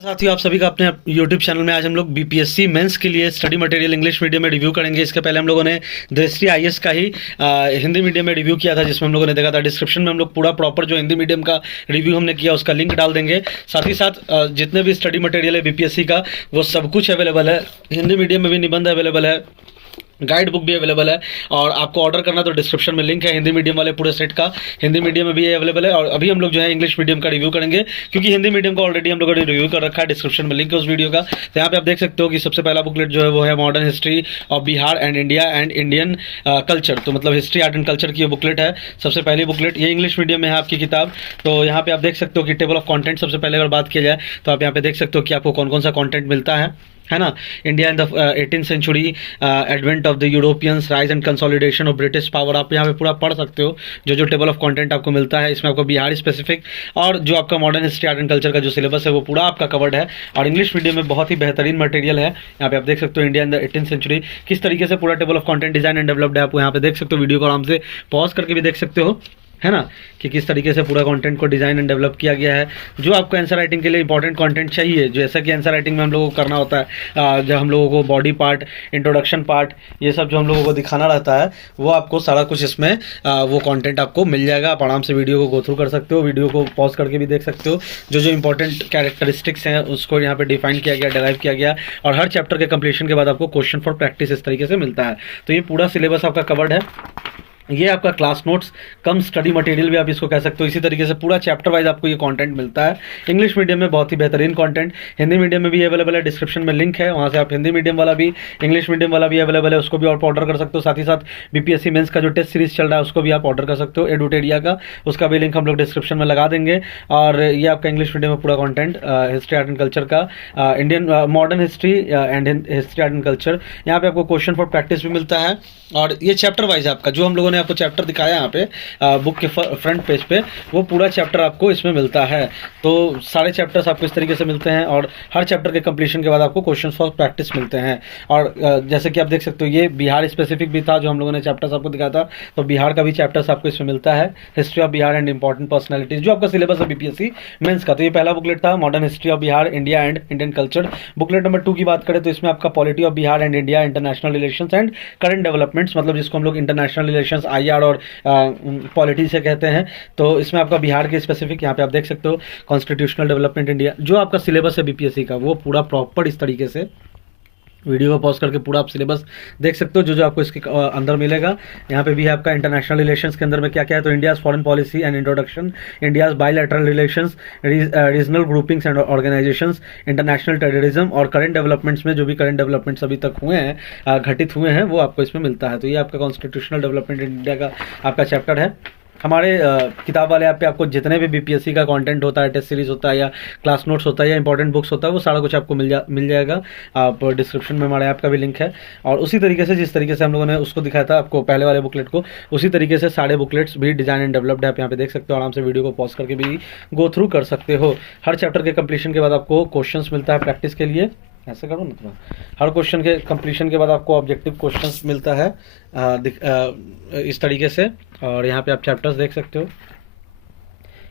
साथियों, आप सभी का अपने YouTube चैनल में आज हम लोग बीपीएससी मेंस के लिए स्टडी मटेरियल इंग्लिश मीडियम में रिव्यू करेंगे। इसके पहले हम लोगों ने दृष्टि आईएएस का ही हिंदी मीडियम में रिव्यू किया था, जिसमें हम लोगों ने देखा था। डिस्क्रिप्शन में हम लोग पूरा प्रॉपर जो हिंदी मीडियम का रिव्यू हमने किया उसका लिंक डाल देंगे। साथ ही साथ जितने भी स्टडी मटेरियल है बीपीएससी का वो सब कुछ अवेलेबल है। हिंदी मीडियम में भी निबंध अवेलेबल है, गाइड बुक भी अवेलेबल है। और आपको ऑर्डर करना तो डिस्क्रिप्शन में लिंक है। हिंदी मीडियम वाले पूरे सेट का हिंदी मीडियम में भी अवेलेबल है। और अभी हम लोग जो है इंग्लिश मीडियम का रिव्यू करेंगे, क्योंकि हिंदी मीडियम का ऑलरेडी हम लोगों ने रिव्यू कर रखा है। डिस्क्रिप्शन में लिंक है उस वीडियो का। तो यहाँ पे आप देख सकते हो कि सबसे पहला बुकलेट जो है वो है modern history of Bihar and India and Indian culture. तो मतलब हिस्ट्री, आर्ट एंड कल्चर की ये बुकलेट है। सबसे पहली बुकलेट ये इंग्लिश मीडियम में है आपकी किताब। तो यहाँ पे आप देख सकते हो कि टेबल ऑफ कॉन्टेंट सबसे पहले अगर बात किया जाए तो आप यहाँ पे देख सकते हो कि आपको कौन कौन सा कॉन्टेंट मिलता है ना। India in the 18th century, advent of the Europeans, rise and consolidation of British power. आप यहाँ पे पूरा पढ़ सकते हो जो टेबल ऑफ कंटेंट आपको मिलता है। इसमें आपको बिहार स्पेसिफिक और जो आपका modern history, art and culture का जो सिलेबस है वो पूरा आपका कवर्ड है। और इंग्लिश मीडियम में बहुत ही बेहतरीन मटेरियल है। यहाँ पे आप देख सकते हो India in the 18th century किस तरीके से पूरा table of content design and developed है। आपको यहाँ पे देख सकते हो, वीडियो को आराम से पॉज करके भी देख सकते हो, है ना, कि किस तरीके से पूरा कंटेंट को डिज़ाइन एंड डेवलप किया गया है। जो आपको आंसर राइटिंग के लिए इंपॉर्टेंट कंटेंट चाहिए, जैसा कि आंसर राइटिंग में हम लोगों को करना होता है, जब हम लोगों को बॉडी पार्ट, इंट्रोडक्शन पार्ट, ये सब जो हम लोगों को दिखाना रहता है, वो आपको सारा कुछ इसमें वो कंटेंट आपको मिल जाएगा। आप आराम से वीडियो को गो थ्रू कर सकते हो, वीडियो को पॉज करके भी देख सकते हो। जो इंपॉर्टेंट कैरेक्टरिस्टिक्स हैं उसको यहाँ पे डिफाइन किया गया, डिराइव किया गया। और हर चैप्टर के कंप्लीशन के बाद आपको क्वेश्चन फॉर प्रैक्टिस इस तरीके से मिलता है। तो ये पूरा सिलेबस आपका कवर्ड है। ये आपका क्लास नोट्स कम स्टडी मटेरियल भी आप इसको कह सकते हो। इसी तरीके से पूरा चैप्टर वाइज आपको ये कंटेंट मिलता है। इंग्लिश मीडियम में बहुत ही बेहतरीन कंटेंट, हिंदी मीडियम में भी अवेलेबल है। डिस्क्रिप्शन में लिंक है, वहाँ से आप हिंदी मीडियम वाला भी, इंग्लिश मीडियम वाला भी अवेलेबल है, उसको भी आप ऑर्डर कर सकते हो। साथ ही साथ बीपीएससी मेंस का जो टेस्ट सीरीज चल रहा है उसको भी आप ऑर्डर कर सकते हो, एडुटेरिया का, उसका भी लिंक हम लोग डिस्क्रिप्शन में लगा देंगे। और ये आपका इंग्लिश मीडियम में पूरा content history, art and culture का, Indian modern history and history, art and culture. यहाँ पे आपको क्वेश्चन फॉर प्रैक्टिस भी मिलता है। और ये चैप्टर वाइज आपका जो हम लोगों ने आपको चैप्टर दिखाया यहाँ पे बुक के फ्रंट पेज पे, वो पूरा चैप्टर आपको इसमें मिलता है। तो सारे चैप्टर्स आपको इस तरीके से मिलते हैं। और हर चैप्टर के कंप्लीशन के बाद आपको क्वेश्चन फॉर प्रैक्टिस मिलते हैं। और जैसे कि आप देख सकते हो, ये बिहार स्पेसिफिक भी था जो हम लोगों ने चैप्टर्स आपको दिखाया था। तो बिहार का भी चैप्टर्स आपको इसमें मिलता है, history of Bihar and important personalities, जो आपका सिलेबस है बीपीएससी मेंस का। तो ये पहला बुकलेट था, modern history of Bihar, India and Indian culture. Booklet number 2 की बात करें तो इसमें आपका polity of Bihar and India, international relations and current developments, मतलब जिसको हम लोग इंटरनेशनल रिलेशंस, आईआर और पॉलिटी से कहते हैं। तो इसमें आपका बिहार के स्पेसिफिक यहाँ पे आप देख सकते हो, कॉन्स्टिट्यूशनल डेवलपमेंट इंडिया। जो आपका सिलेबस है बीपीएससी का वो पूरा प्रॉपर इस तरीके से, वीडियो को पॉज करके पूरा आप सिलेबस देख सकते हो जो आपको इसके अंदर मिलेगा। यहाँ पे भी है आपका इंटरनेशनल रिलेशंस के अंदर में क्या क्या है। तो India's foreign policy and introduction, India's bilateral relations, regional groupings and organisations, international terrorism और करंट डेवलपमेंट्स में जो भी करंट डेवलपमेंट्स अभी तक हुए हैं, घटित हुए हैं, वो आपको इसमें मिलता है। तो ये आपका कॉन्स्टिट्यूशनल डेवलपमेंट इंडिया का आपका चैप्टर है। हमारे किताब वाले ऐप पे आपको जितने भी बीपीएससी का कंटेंट होता है, टेस्ट सीरीज होता है या क्लास नोट्स होता है या इंपॉर्टेंट बुक्स होता है, वो सारा कुछ आपको मिल जाएगा। आप डिस्क्रिप्शन में हमारे ऐप का भी लिंक है। और उसी तरीके से जिस तरीके से हम लोगों ने उसको दिखाया था आपको पहले वाले बुकलेट को, उसी तरीके से सारे बुकलेट्स भी डिजाइन एंड डेवलप्ड है। आप यहाँ पे देख सकते हो, आराम से वीडियो को पॉज करके भी गो थ्रू कर सकते हो। हर चैप्टर के कंप्लीशन के बाद आपको क्वेश्चंस मिलता है प्रैक्टिस के लिए। ऐसे करो ना थोड़ा, हर क्वेश्चन के कंप्लीशन के बाद आपको ऑब्जेक्टिव क्वेश्चंस मिलता है इस तरीके से। और यहाँ पे आप चैप्टर्स देख सकते हो,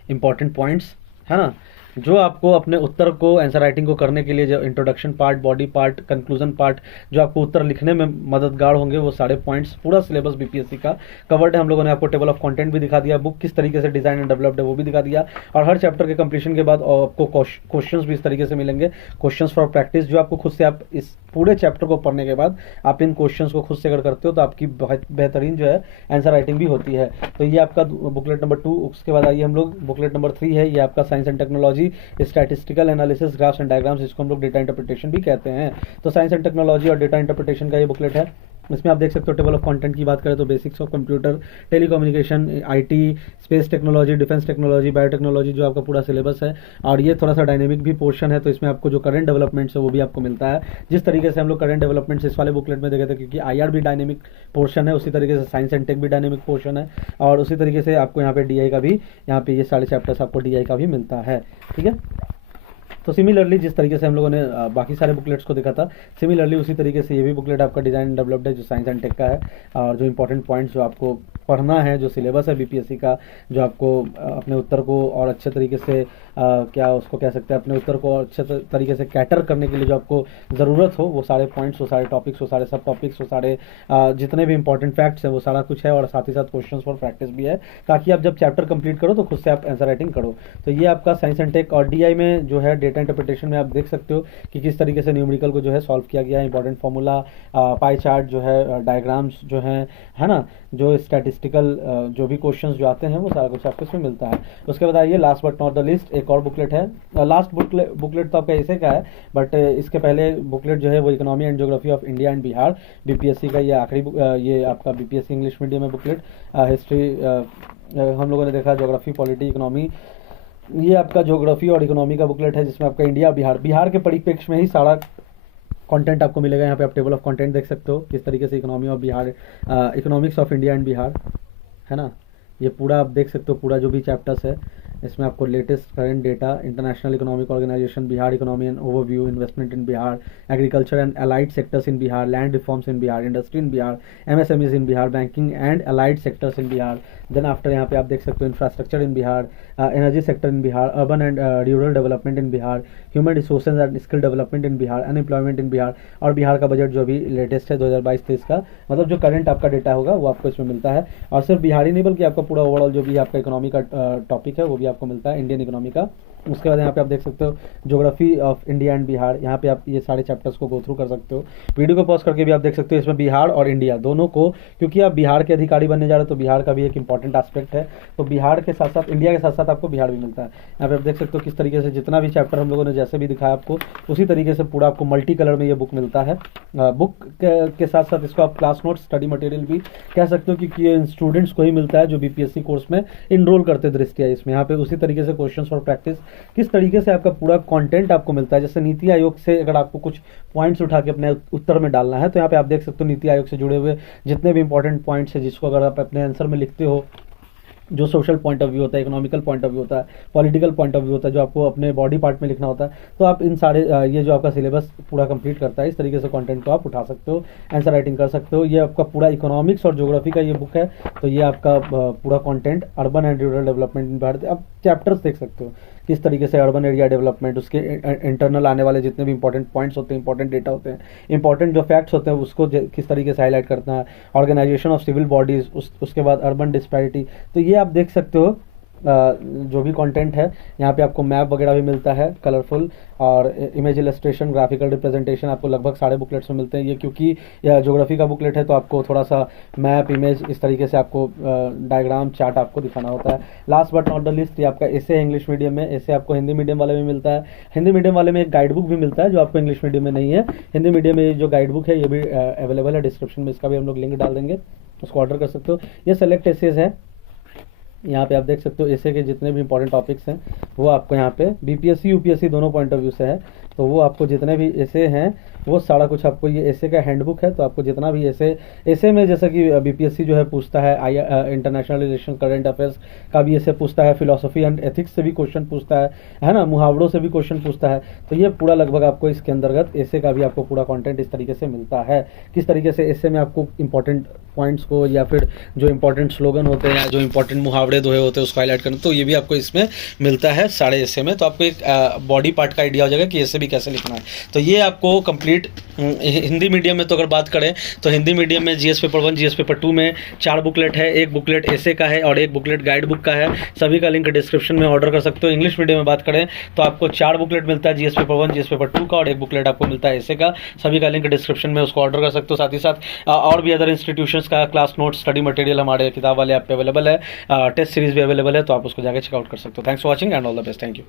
इंपॉर्टेंट पॉइंट्स, है ना, जो आपको अपने उत्तर को, आंसर राइटिंग को करने के लिए, जो introduction part, body part, conclusion part, जो आपको उत्तर लिखने में मददगार होंगे, वो सारे पॉइंट्स, पूरा सिलेबस बीपीएससी का कवर्ड है। हम लोगों ने आपको टेबल ऑफ कंटेंट भी दिखा दिया, बुक किस तरीके से डिजाइन एंड डेवलप्ड है वो भी दिखा दिया। और हर चैप्टर के कंप्लीशन के बाद आपको क्वेश्चंस भी इस तरीके से मिलेंगे, क्वेश्चंस फॉर प्रैक्टिस, जो आपको खुद से, आप इस पूरे चैप्टर को पढ़ने के बाद आप इन क्वेश्चंस को खुद से अगर करते हो तो आपकी बहुत बेहतरीन जो है आंसर राइटिंग भी होती है। तो ये आपका बुकलेट नंबर 2। उसके बाद आइए हम लोग बुकलेट नंबर 3 है, ये आपका science and technology, statistical analysis, graphs and diagrams, जिसको हम लोग डेटा इंटरप्रिटेशन भी कहते हैं। तो साइंस एंड टेक्नोलॉजी और डेटा इंटरप्रिटेशन का ये बुकलेट है। इसमें आप देख सकते हो, टेबल ऑफ कंटेंट की बात करें तो basics of computer, telecommunication, IT, space technology, defence technology, biotechnology, जो आपका पूरा सिलेबस है। और ये थोड़ा सा डायनेमिक भी पोर्शन है, तो इसमें आपको जो करंट डेवलपमेंट्स है वो भी आपको मिलता है। जिस तरीके से हम लोग करंट डेवलपमेंट्स इस वाले बुकलेट में देखे थे, क्योंकि आईआर भी डायनेमिक पोर्शन है, उसी तरीके से साइंस एंड टेक भी डायनेमिक पोर्शन है। और उसी तरीके से आपको यहाँ पे डीआई का भी, यहाँ पे ये सारे चैप्टर्स आपको डीआई का भी मिलता है। ठीक है, तो सिमिलरली जिस तरीके से हम लोगों ने बाकी सारे बुकलेट्स को देखा था, सिमिलरली उसी तरीके से ये भी बुकलेट आपका डिज़ाइन डेवलप्ड है, जो साइंस एंड टेक का है, और जो इंपॉर्टेंट पॉइंट्स जो आपको पढ़ना है, जो सिलेबस है बीपीएससी का, जो आपको अपने उत्तर को और अच्छे तरीके से क्या उसको कह सकते हैं, अपने उत्तर को और अच्छे तरीके से कैटर करने के लिए जो आपको ज़रूरत हो, वो सारे पॉइंट्स, वो सारे टॉपिक्स, वो सारे सब टॉपिक्स, वो सारे जितने भी इंपॉर्टेंट फैक्ट्स हैं, वो सारा कुछ है, और साथ ही साथ क्वेश्चंस फॉर प्रैक्टिस भी है, ताकि आप जब चैप्टर कंप्लीट करो तो खुद से आप आंसर राइटिंग करो। तो ये आपका साइंस एंड टेक, और डीआई में जो है डेटा इंटरप्रिटेशन में आप देख सकते हो कि किस तरीके से न्यूमेरिकल को जो है सॉल्व किया गया है, इंपॉर्टेंट फार्मूला, पाई चार्ट जो है, डायग्राम्स जो है ना, जो स्टैटिस्टिकल जो भी क्वेश्चंस जो आते हैं, वो सारा कुछ आपको इसमें मिलता है। उसके बाद आइए last but not the list, एक और बुकलेट है। लास्ट बुकलेट तो आपका ऐसे का है, बट इसके पहले बुकलेट जो है वो economy and geography of India and Bihar, BPSC का ये आखिरी ये आपका बीपीएससी इंग्लिश मीडियम में बुकलेट। हिस्ट्री हम लोगों ने देखा, ज्योग्राफी, पॉलिटी, इकोनॉमी, ये आपका ज्योग्राफी और इकोनॉमी का बुकलेट है, जिसमें आपका इंडिया, बिहार के परिप्रेक्ष्य में ही सारा कंटेंट आपको मिलेगा। यहाँ पे आप टेबल ऑफ कंटेंट देख सकते हो, किस तरीके से economy of Bihar, economics of India and Bihar, है ना, ये पूरा आप देख सकते हो, पूरा जो भी चैप्टर्स है इसमें आपको latest current data, international economic organisation, Bihar economy and overview, investment in Bihar, agriculture and allied sectors in Bihar, land reforms in Bihar, industry in Bihar, MSMEs in Bihar, banking and allied sectors in Bihar. Then after यहाँ पे आप देख सकते हो infrastructure in Bihar, energy sector in Bihar, urban and rural development in Bihar, human resources and skill development in Bihar, unemployment in Bihar, और बिहार का budget जो अभी लेटेस्ट है 2022-23 का, मतलब जो करंट आपका डेटा होगा वो आपको इसमें मिलता है। और सिर्फ बिहारी नहीं बल्कि आपका पूरा ओवरऑल जो भी आपका इकोनॉमी का टॉपिक है वो भी आपको मिलता है, इंडियन इकोनॉमी का। उसके बाद यहाँ पे आप देख सकते हो geography of India and Bihar, यहाँ पे आप ये सारे चैप्टर्स को गो थ्रू कर सकते हो। वीडियो को पॉज करके भी आप देख सकते हो, इसमें बिहार और इंडिया दोनों को, क्योंकि आप बिहार के अधिकारी बनने जा रहे हो तो बिहार का भी एक इंपॉर्टेंट एस्पेक्ट है, तो बिहार के साथ साथ इंडिया के साथ साथ आपको बिहार भी मिलता है। यहाँ पे आप देख सकते हो किस तरीके से जितना भी चैप्टर हम लोगों ने जैसे भी दिखाया आपको, उसी तरीके से पूरा आपको मल्टी कलर में ये बुक मिलता है। बुक के साथ साथ इसको आप क्लास नोट, स्टडी मटेरियल भी कह सकते हो, क्योंकि ये स्टूडेंट्स को ही मिलता है जो बीपीएससी कोर्स में इनरोल करते दृष्टिया इसमें। यहाँ पे उसी तरीके से क्वेश्चन फॉर प्रैक्टिस, किस तरीके से आपका पूरा कंटेंट आपको मिलता है। जैसे नीति आयोग से अगर आपको कुछ पॉइंट्स उठा के अपने उत्तर में डालना है, तो यहाँ पे आप देख सकते हो नीति आयोग से जुड़े हुए जितने भी इंपॉर्टेंट पॉइंट्स है, जिसको अगर आप अपने आंसर में लिखते हो, जो सोशल पॉइंट ऑफ व्यू होता है, इकोनॉमिकल पॉइंट ऑफ व्यू होता है, पॉलिटिकल पॉइंट ऑफ व्यू होता है, जो आपको अपने बॉडी पार्ट में लिखना होता है, तो आप इन सारे ये जो आपका सिलेबस पूरा कंप्लीट करता है, इस तरीके से कंटेंट को आप उठा सकते हो, आंसर राइटिंग कर सकते हो। ये आपका पूरा इकोनॉमिक्स और ज्योग्राफी का ये बुक है, तो ये आपका पूरा content urban and rural development इन भारत, आप चैप्टर्स देख सकते हो किस तरीके से अर्बन एरिया डेवलपमेंट, उसके इंटरनल आने वाले जितने भी इंपॉर्टेंट पॉइंट्स होते हैं, इंपॉर्टेंट डेटा होते हैं, इंपॉर्टेंट जो फैक्ट्स होते हैं, उसको किस तरीके से हाईलाइट करना है, ऑर्गेनाइजेशन ऑफ सिविल बॉडीज़, उसके बाद अर्बन डिस्पैरिटी, तो ये आप देख सकते हो जो भी कंटेंट है। यहाँ पे आपको मैप वगैरह भी मिलता है कलरफुल, और इमेज इलस्ट्रेशन, ग्राफिकल रिप्रेजेंटेशन आपको लगभग सारे बुकलेट्स में मिलते हैं। ये क्योंकि ज्योग्राफी का बुकलेट है तो आपको थोड़ा सा मैप, इमेज, इस तरीके से आपको डायग्राम, चार्ट आपको दिखाना होता है। Last but not the list, ये आपका ऐसे इंग्लिश मीडियम में, ऐसे आपको हिंदी मीडियम वाले में मिलता है। हिंदी मीडियम वाले में एक गाइड बुक भी मिलता है जो आपको इंग्लिश मीडियम में नहीं है। हिंदी मीडियम में जो गाइड बुक है ये भी अवेलेबल है, डिस्क्रिप्शन में इसका भी हम लोग लिंक डाल देंगे, उसको ऑर्डर कर सकते हो। ये सेलेक्ट एसेज है, यहाँ पे आप देख सकते हो एसे के जितने भी इंपॉर्टेंट टॉपिक्स हैं वो आपको यहाँ पे बीपीएससी यूपीएससी दोनों पॉइंट ऑफ व्यू से है, तो वो आपको जितने भी एसे हैं वो सारा कुछ आपको, ये एसे का हैंडबुक है, तो आपको जितना भी एसे में जैसा कि बीपीएससी जो है पूछता है, इंटरनेशनल रिलेशन, करंट अफेयर्स का भी एसे पूछता है, फिलोसफी एंड एथिक्स से भी क्वेश्चन पूछता है ना, मुहावरों से भी क्वेश्चन पूछता है, तो ये पूरा लगभग आपको इसके अंतर्गत एसे का भी आपको पूरा कंटेंट इस तरीके से मिलता है। किस तरीके से एसे में आपको इंपॉर्टेंट पॉइंट्स को, या फिर जो इंपॉर्टेंट स्लोगन होते हैं, जो इंपॉर्टेंट मुहावरे दोहे होते हैं, उसको हाईलाइट करना, तो ये भी आपको इसमें मिलता है सारे एसे में। तो आपको एक बॉडी पार्ट का आइडिया हो जाएगा कि एसे भी कैसे लिखना है। तो ये आपको कंप्लीट हिंदी मीडियम में, तो अगर बात करें तो हिंदी मीडियम में जीएस पेपर 1, जीएस पेपर 2 में 4 बुकलेट है, एक बुकलेट एसे का है और एक बुकलेट गाइड बुक का है। सभी का लिंक डिस्क्रिप्शन में ऑर्डर कर सकते हो। इंग्लिश मीडियम में बात करें तो आपको 4 बुकलेट मिलता है, जीएस पेपर 1, जीएस पेपर 2 का, और एक बुकलेट आपको मिलता है एसे का। सभी का लिंक डिस्क्रिप्शन में, उसको ऑर्डर कर सकते हो। साथ ही साथ और भी अदर इंस्टीट्यूशंस का क्लास नोट्स, स्टडी मटेरियल हमारे किताब वाले ऐप पे अवेलेबल है, टेस्ट सीरीज भी अवेलेबल है, तो आप उसको जाकर चेकआउट कर सकते हो। Thanks for watching and all the best. Thank you.